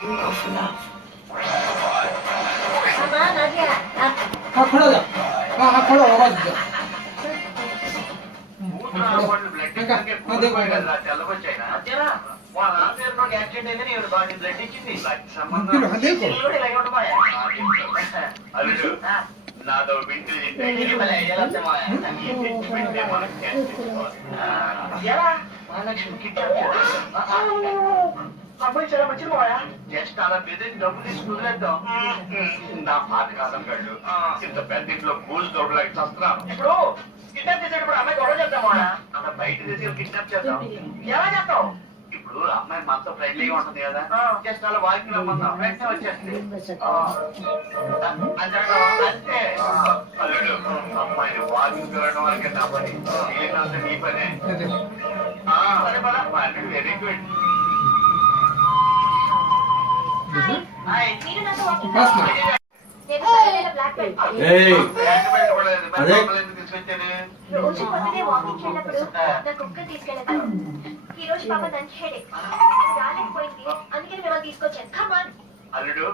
हाँ खड़ा जा हाँ खड़ा आवाज दे हाँ देखो నాదో వింటూ మహాలక్ష్మి అబ్బాయి చాలా మంచిది పోయా జస్ట్ అలా బెదిరి డబ్బు తీసుకునేద్దాం నా పాత కాలం గళ్ళు ఇంత పెద్ద ఇంట్లో పూజ దొరకలేక చస్తున్నాను ఇప్పుడు కిడ్నాప్ చేసేటప్పుడు అమ్మాయి గొడవ చేద్దామా అలా బయట తీసి కిడ్నాప్ చేద్దాం ఎలా చేస్తావు ఇప్పుడు అమ్మాయి మనతో ఫ్రెండ్లీగా ఉంటుంది కదా జస్ట్ అలా వాకింగ్ రమ్మందాం వెంటనే వచ్చేస్తుంది అంతే అమ్మాయిని వాకింగ్ తిరగడం వరకే నా పని మిగిలినంత నీ పనే సరే పదా వెరీ గుడ్ రోజు పొద్దునే వాకింగ్ వెళ్ళినప్పుడు నా కుక్క తీసుకెళ్ళతాను. ఈ రోజు పాప లంచ్ హెడేక్ రాలేకపోయింది, అందుకని మిమ్మల్ని తీసుకొచ్చాను. కమ్ ఆన్ అల్లుడు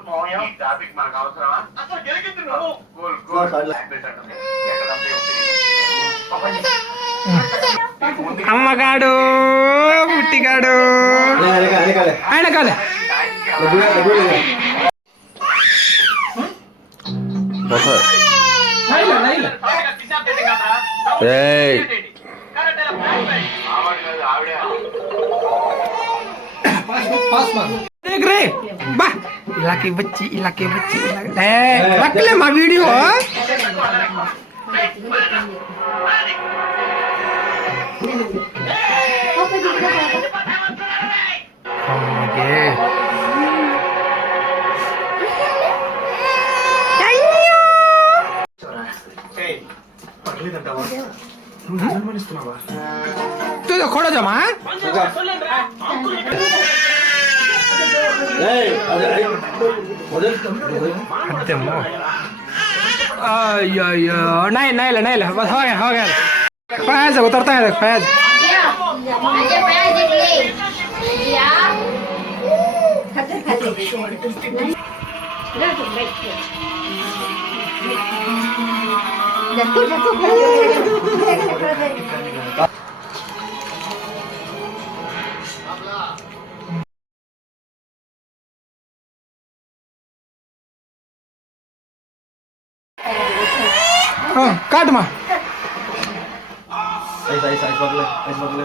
ఈ టాపిక్ మనకు అవసరమా అసలు గెలిగింది నువ్వు అమ్మగాడు పుట్టిగాడు ఆయన కాలే देख रे बा इलाके बच्ची रख ले मा वीडियो तू तो खोड़ा जमा नहीं बस हो गया फैज उतरता है फैज काट मा ऐसा बदले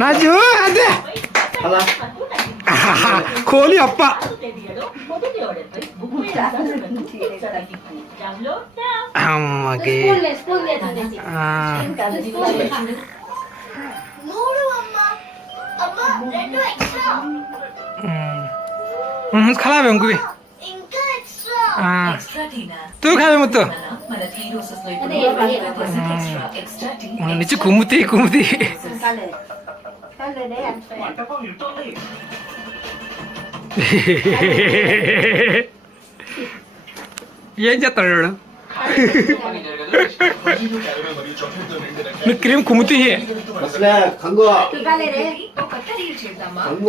राजू अदे खोली अप्पा అమ్మకి ఖరాబ్ हमको भी तू खावे मत नीचे घूमती ఏం చేస్తాడు నువ్వు క్రీమ్ కుమ్ముతీ కంగు కంగు